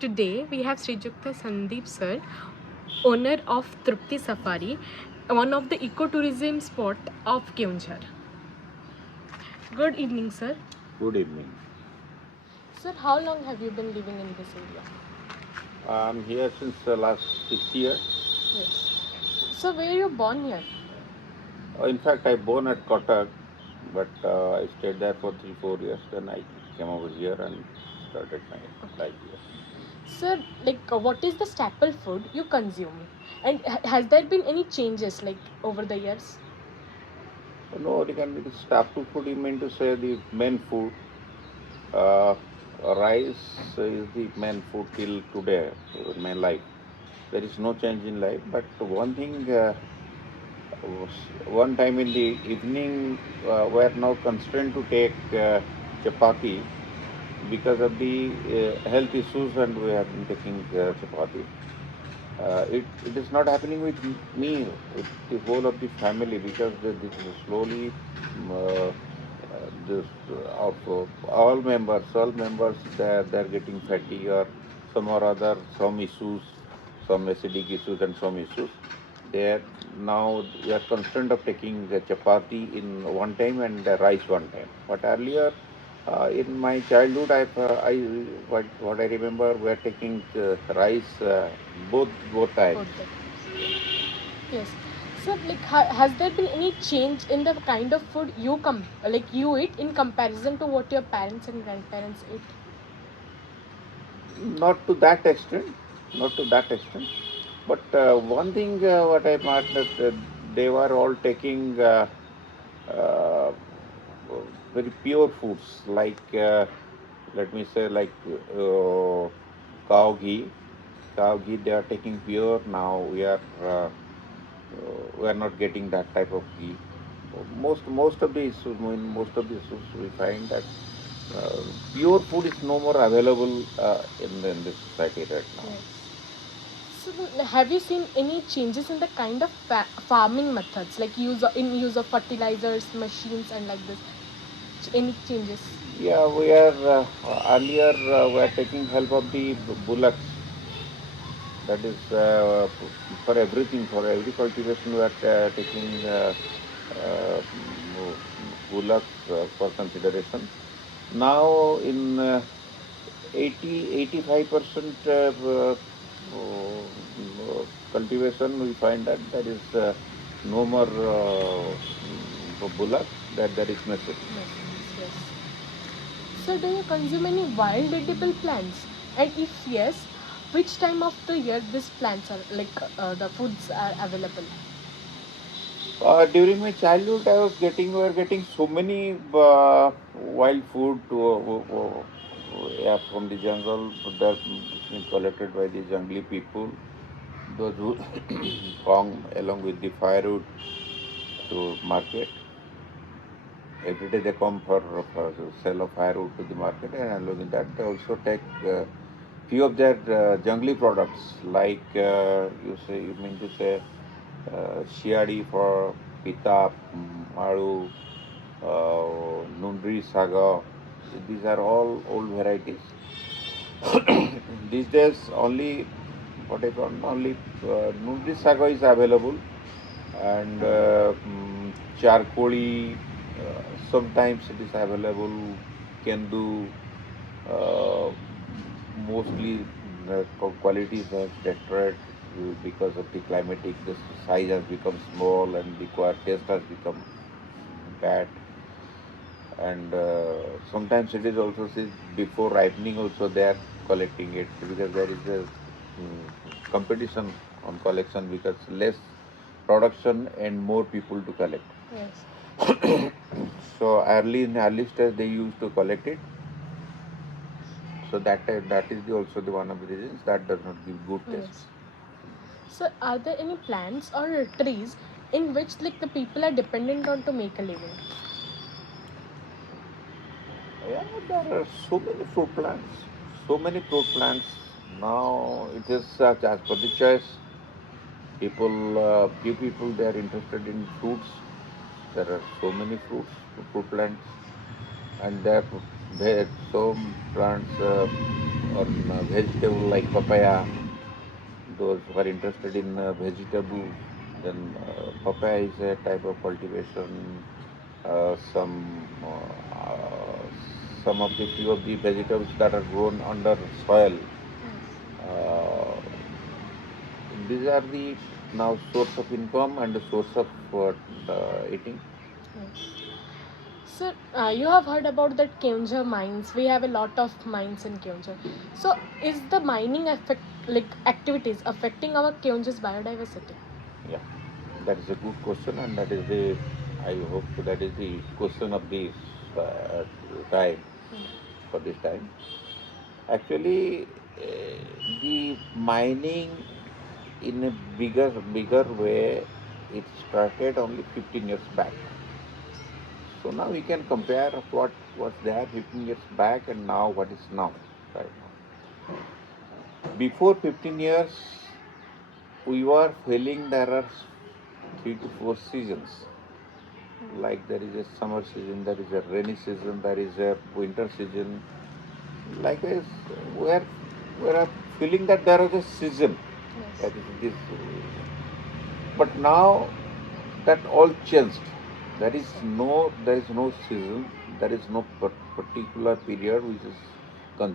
Today we have Srijukta Sandip sir, owner of Trupty Safari, one of the ecotourism spot of Keonjhar. Good evening, sir. Good evening. Sir, how long have you been living in this area? I'm here since the last 6 years. Yes. So, were you born here? In fact, I born at Kotak, but I stayed there for 3-4 years. Then I came over here and started my life here. Sir, what is the staple food you consume? And has there been any changes over the years? No, regarding the staple food, you mean to say the main food. Uh, Rice is the main food till today in my life. There is no change in life, but one thing, one time in the evening, we are now constrained to take chapati because of the health issues, and we have been taking chapati. It is not happening with me, with the whole of the family, because this is slowly this of all members they're getting fatty or some or other, some issues, some acidic issues and some issues. They now we are constrained of taking the chapati in one time and the rice one time. But earlier, in my childhood, what I remember, we are taking rice both times. Both the times. Yes. So, has there been any change in the kind of food you eat in comparison to what your parents and grandparents ate? Not to that extent, not to that extent. But one thing what I marked that they were all taking uh, very pure foods, like let me say, like cow ghee. Cow ghee they are taking pure. Now we are not getting that type of ghee. Most of the issues, in most of the issues, we find that uh, pure food is no more available in this society right now. Yes. So, have you seen any changes in the kind of farming methods, like use of fertilizers, machines, and like this? Any changes? Yeah, we are earlier we are taking help of the bullocks. That is for everything, for every cultivation we are taking bullocks for consideration. Now in 85% cultivation, we find that there is no more bullock, that there is machine. Yes. Yes. So, do you consume any wild edible plants? And if yes, which time of the year these plants are the foods are available? During my childhood, we were getting so many wild food yeah, from the jungle that being collected by the jungly people. Those who come along with the firewood to market. Every day they come for sell of firewood to the market, and along with that they also take few of their jungly products, like you mean to say shiadi for pita, maru, nundri saga. These are all old varieties. These days only what I call only nundri saga is available, and charcoal. Sometimes it is available. Kendu, uh, mostly the qualities have deteriorated because of the climatic. The size has become small and the taste has become bad. And sometimes it is also see, before ripening also they are collecting it, because there is a competition on collection, because less production and more people to collect. Yes. So early in the early stage they used to collect it. So that is also the one of the reasons that does not give good taste. Yes. So, are there any plants or trees in which the people are dependent on to make a living? Yeah, there are so many fruit plants. So many fruit plants. Now it is as per the choice. Few people they are interested in fruits. There are so many fruit plants, and there some plants. on vegetable like papaya. Those who are interested in vegetables, then papaya is a type of cultivation. Uh, some some of the few of the vegetables that are grown under soil. Uh, these are the now source of income and the source of eating. Yes. Sir, you have heard about that Keonjhar mines. We have a lot of mines in Keonjhar. So, is the mining effect like activities affecting our Keonjhar's biodiversity? Yeah, that is a good question, and that is the I hope that is the question of this uh, time for this time. Actually, the mining in a bigger way, it started only 15 years back. So now we can compare what was there 15 years back and now what is now, right now. Before 15 years, we were feeling there are 3 to 4 seasons. Like there is a summer season, there is a rainy season, there is a winter season. Likewise, we are, we are feeling that there is a season. That is this. But now that all changed. There is no season. There is no particular period which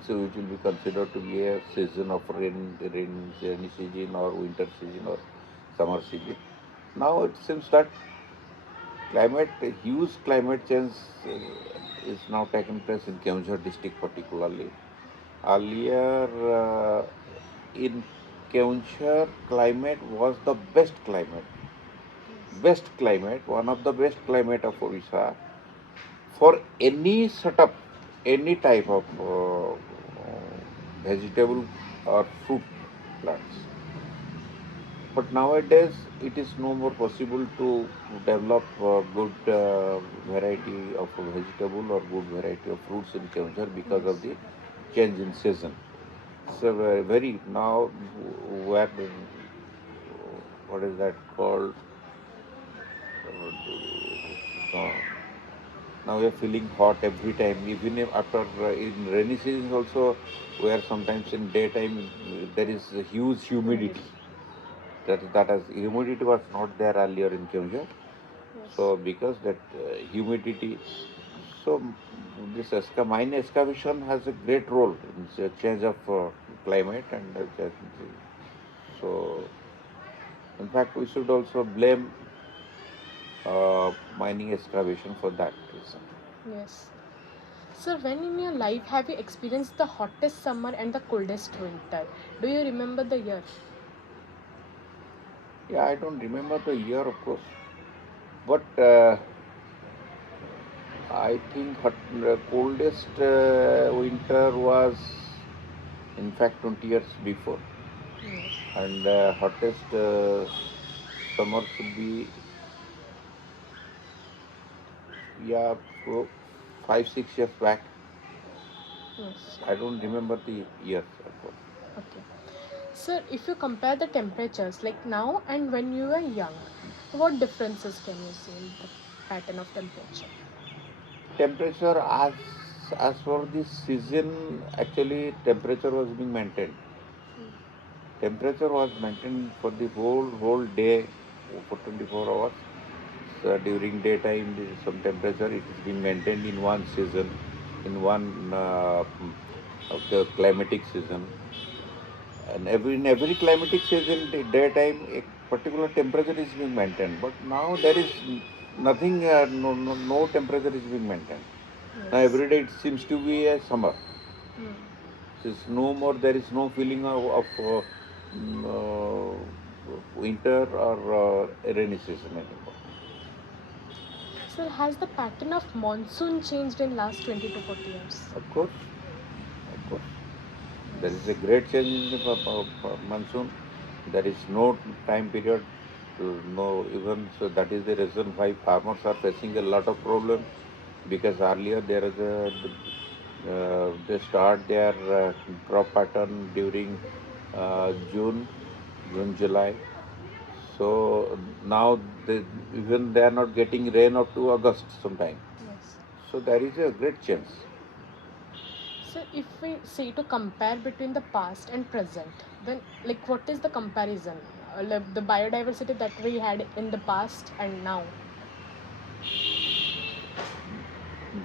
will be considered to be a season of rainy season or winter season or summer season. Now it seems that huge climate change is now taking place in Keonjhar district particularly. Earlier in Keonjhar, climate was the best climate, one of the best climate of Orissa for any setup, any type of vegetable or fruit plants. But nowadays, it is no more possible to develop good variety of vegetable or good variety of fruits in Keonjhar because of the change in season. So very now where what is that called? Uh, now we are feeling hot every time, even if after in rainy season also, where sometimes in daytime there is a huge humidity. That has humidity was not there earlier in Keonjhar. So because that humidity, so this mine excavation has a great role in the change of climate and so in fact we should also blame mining excavation for that reason. Yes. Sir, when in your life have you experienced the hottest summer and the coldest winter? Do you remember the year? Yeah, I don't remember the year, of course, but I think the coldest winter was, in fact, 20 years before, and hottest summer should be, yeah, 5 6 years back. Yes. I don't remember the years, of course. Okay. Sir, if you compare the temperatures like now and when you were young, what differences can you see in the pattern of temperature? Temperature as for this season, actually temperature was being maintained. Temperature was maintained for the whole day for 24 hours. So during daytime, there is some temperature. It is being maintained in one season, in one of the climatic season. And in every climatic season, the daytime, a particular temperature is being maintained. But now there is nothing, no temperature is being maintained. Now every day it seems to be a summer. There's no more. There is no feeling of winter or rainy season anymore. Sir, has the pattern of monsoon changed in last 20 to 40 years? Of course, of course. There is a great change in the monsoon. There is no time period to know even so. That is the reason why farmers are facing a lot of problems because earlier there is they start their crop pattern during June, July. So now even they are not getting rain up to August sometime. Yes. So there is a great chance. So if we say to compare between the past and present, then like what is the comparison? Like the biodiversity that we had in the past and now.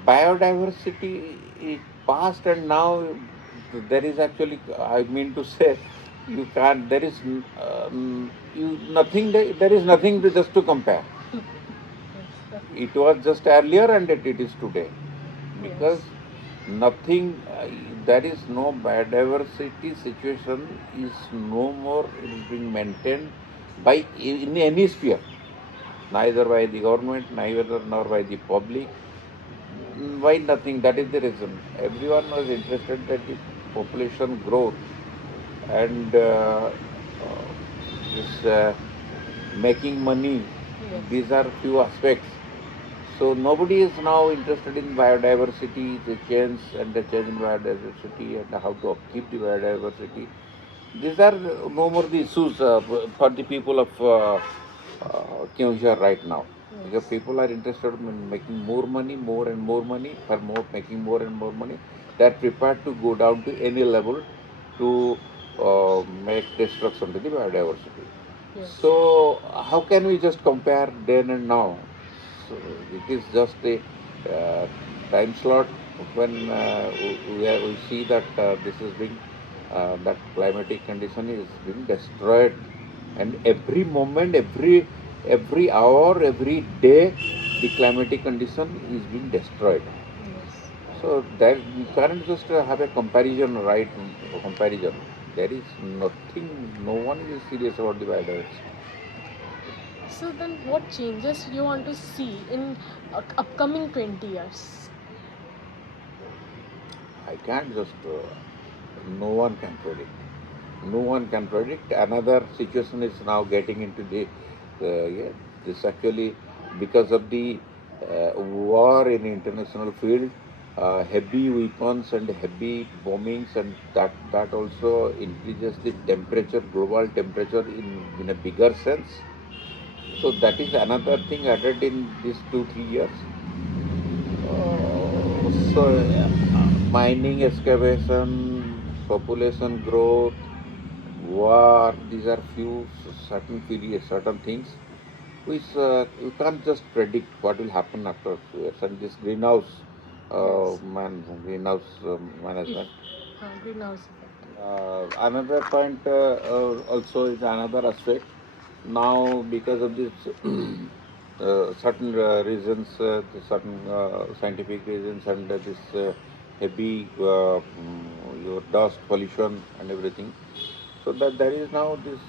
Biodiversity is past and now. There is actually, I mean to say, you can't. There is you nothing. There is nothing to just to compare. Yes. It was just earlier and it is today, because Yes. nothing. There is no biodiversity situation is no more. It is being maintained by in any sphere, neither by the government, neither nor by the public. Why nothing? That is the reason. Everyone was interested that the population growth and this making money. Yes. These are few aspects. So nobody is now interested in biodiversity, the change and the change in biodiversity and how to upkeep the biodiversity. These are no more the issues for the people of Kyongjhar right now. Because Yes. people are interested in making more money, more and more money, for more making more and more money. They are prepared to go down to any level to make destruction to the biodiversity. Yes. So how can we just compare then and now? So it is just a time slot when we see that this is being that climatic condition is being destroyed, and every moment, every hour, every day, the climatic condition is being destroyed. Yes. So that we can't just have a comparison, right? Comparison. There is nothing. No one is serious about the biodiversity. So then, what changes you want to see in upcoming 20 years? I can't just. No one can predict. No one can predict. Another situation is now getting into the. Yeah, this actually because of the war in international field, heavy weapons and heavy bombings, and that also increases the temperature, global temperature in a bigger sense. So that is another thing added in these 2 3 years. Mining, excavation, population growth, war. These are few certain periods, certain things which you can't just predict what will happen after a few years. And this Yes. greenhouse If management. greenhouse effect. Another point also is another aspect. Now, because of this certain reasons, certain scientific reasons, and this heavy your dust pollution and everything, so that there is now this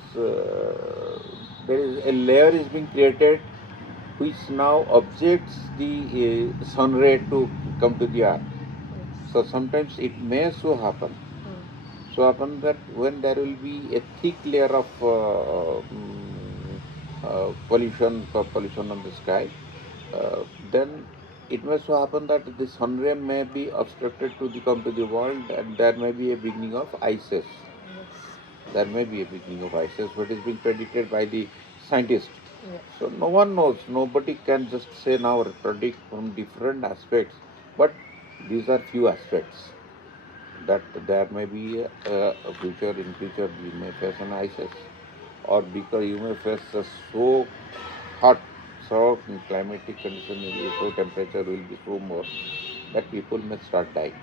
there is a layer is being created which now objects the sun ray to come to the earth. Yes. So sometimes it may so happen. So happen that when there will be a thick layer of pollution on the sky, then it may so happen that the sun ray may be obstructed to the come to the world, and there may be a beginning of ices. Yes. There may be a beginning of ices, what is being predicted by the scientists. Yes. So no one knows. Nobody can just say now or predict from different aspects. But these are few aspects that there may be a future. In future you may face an ISIS, or because you may face a so hot, so climatic condition will be so temperature will be so more that people may start dying.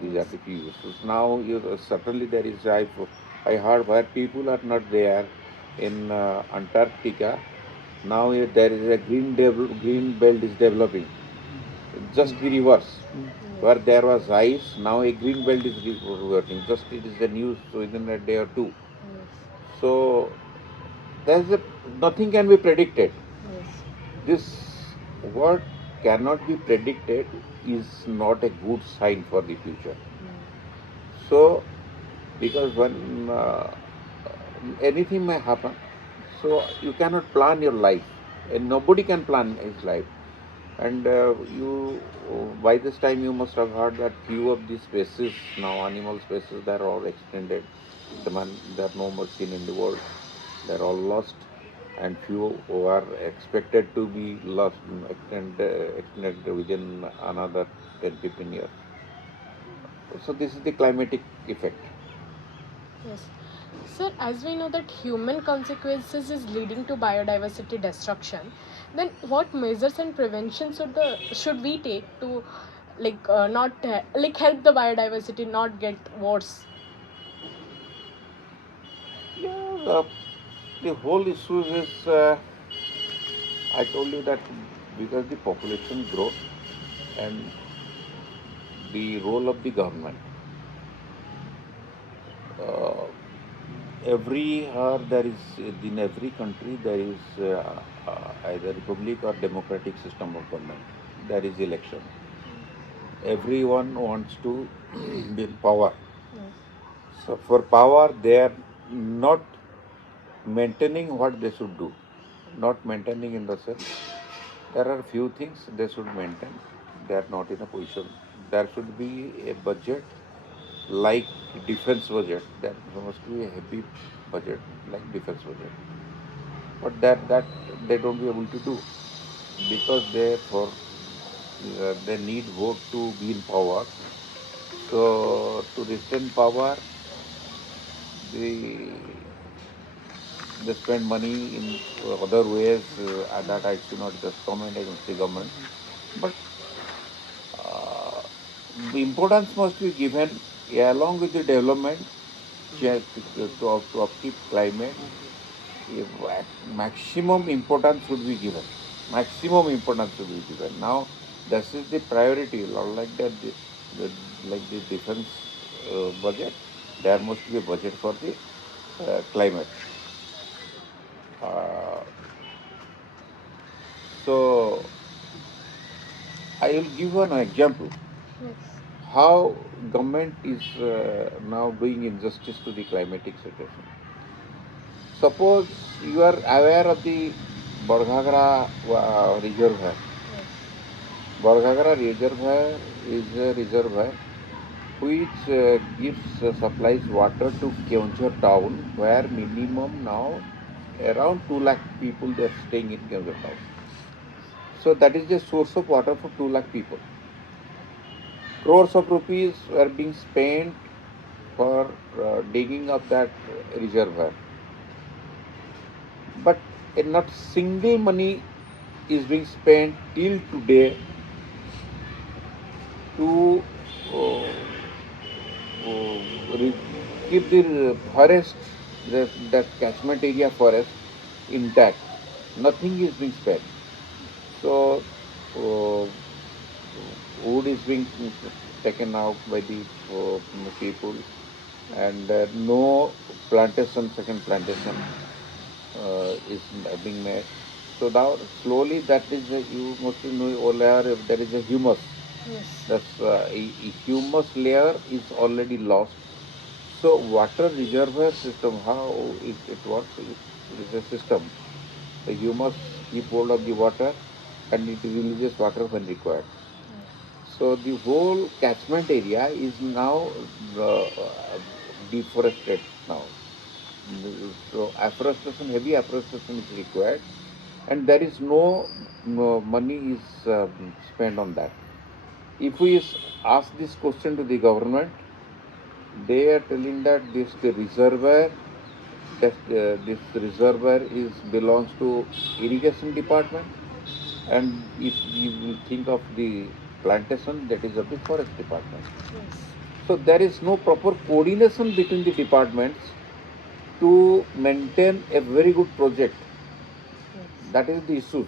These are Yes. the few issues. Now certainly there is I heard where people are not there in Antarctica. Now there is a green belt is developing. Just the reverse. Where Yes. there was ice, now a green belt is reverting. Just it is the news within a day or two. Yes. So there's nothing can be predicted. Yes. This what cannot be predicted is not a good sign for the future. So because when anything may happen, so you cannot plan your life, and nobody can plan his life. And you by this time you must have heard that few of these species now animal species they are all extended. They are no more seen in the world. They are all lost, and few who are expected to be lost extended within another 10 15 years. So this is the climatic effect. Yes. Sir, as we know that human consequences is leading to biodiversity destruction, then what measures and prevention should we take to not like help the biodiversity not get worse? Yeah, the whole issue is, I told you that because the population growth and the role of the government. Uh, every year there is, in every country there is either republic or democratic system of government. There is election. Everyone wants to be in power. Yes. So for power, they are not maintaining what they should do. Not maintaining in the sense, there are few things they should maintain. They are not in a position. There should be a budget like defense budget. There must be a heavy budget like defense budget. But that they don't be able to do because they need vote to be in power. So to retain power, they they spend money in other ways, and that I should not just comment against the government. But uh, the importance must be given, along with the development to upkeep climate. Maximum importance should be given. Maximum importance should be given. Now, this is the priority. Like that, the, like the defense budget, there must be a budget for the climate. Uh, so, I will give an example Yes. how government is now doing injustice to the climatic situation. Suppose you are aware of the Barghagra reservoir. Yes. Barghagra reservoir is a reservoir which gives supplies water to Keonjhar town, where minimum now around 2 lakh people they are staying in Keonjhar town. So that is the source of water for 2 lakh people. Crores of rupees are being spent for digging up that reservoir. But not single money is being spent till today to uh, keep the forest, that catchment area forest intact. Nothing is being spent. So uh, wood is being taken out by the people, and no plantation, second plantation is being made. So now slowly that is you must know all layer, there is a humus. Yes. That's a humus layer is already lost. So water reservoir system, how it works? It is a system. The humus keep hold of the water and it releases water when required. So the whole catchment area is now deforested now. So afforestation, heavy afforestation is required, and there is no money is spent on that. If we ask this question to the government, they are telling that this reservoir is belongs to irrigation department, and if you will think of the plantation, that is of the forest department. Yes. So there is no proper coordination between the departments to maintain a very good project. Yes. That is the issue.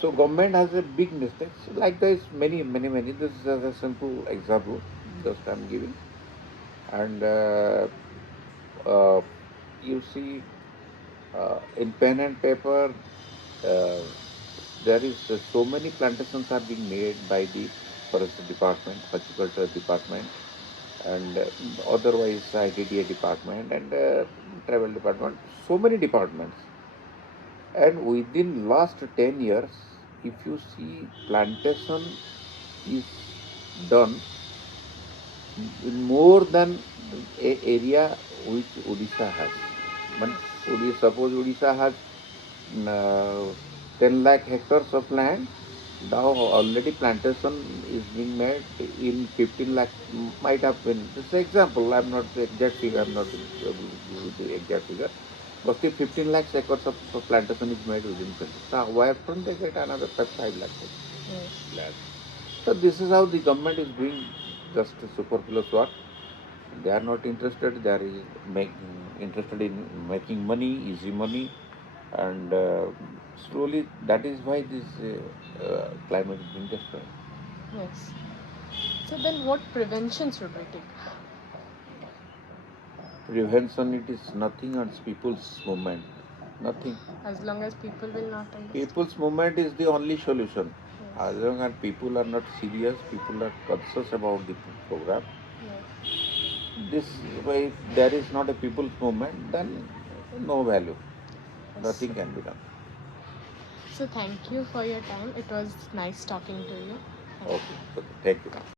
So government has a big mistake. So like there is many. This is a simple example just I'm giving. And you see in pen and paper, uh, there is so many plantations are being made by the forest department, horticulture department, and otherwise IDDA department and travel department. So many departments. And within last 10 years, if you see plantation is done in more than a area which Odisha has. But suppose Odisha has 10 lakh hectares of land, Now already plantation is being made in 15 lakh, might have been, this is an example, I'm not the exact figure, I'm not able to give you the exact figure, but still 15 lakhs acres of plantation is made within 20. So where from they get another 5 lakhs? Yes. So this is how the government is doing just superfluous work. They are not interested, they are interested in making money, easy money, and slowly that is why this climate is being destroyed. Yes. So then what prevention should we take? Prevention, it is nothing, and it's people's movement. Nothing. As long as people will not understand. People's movement is the only solution. Yes. As long as people are not serious, people are conscious about the program. Yes. This way, there is not a people's movement, then no value. Yes. Nothing can be done. So thank you for your time. It was nice talking to you. Thank you. Okay, thank you.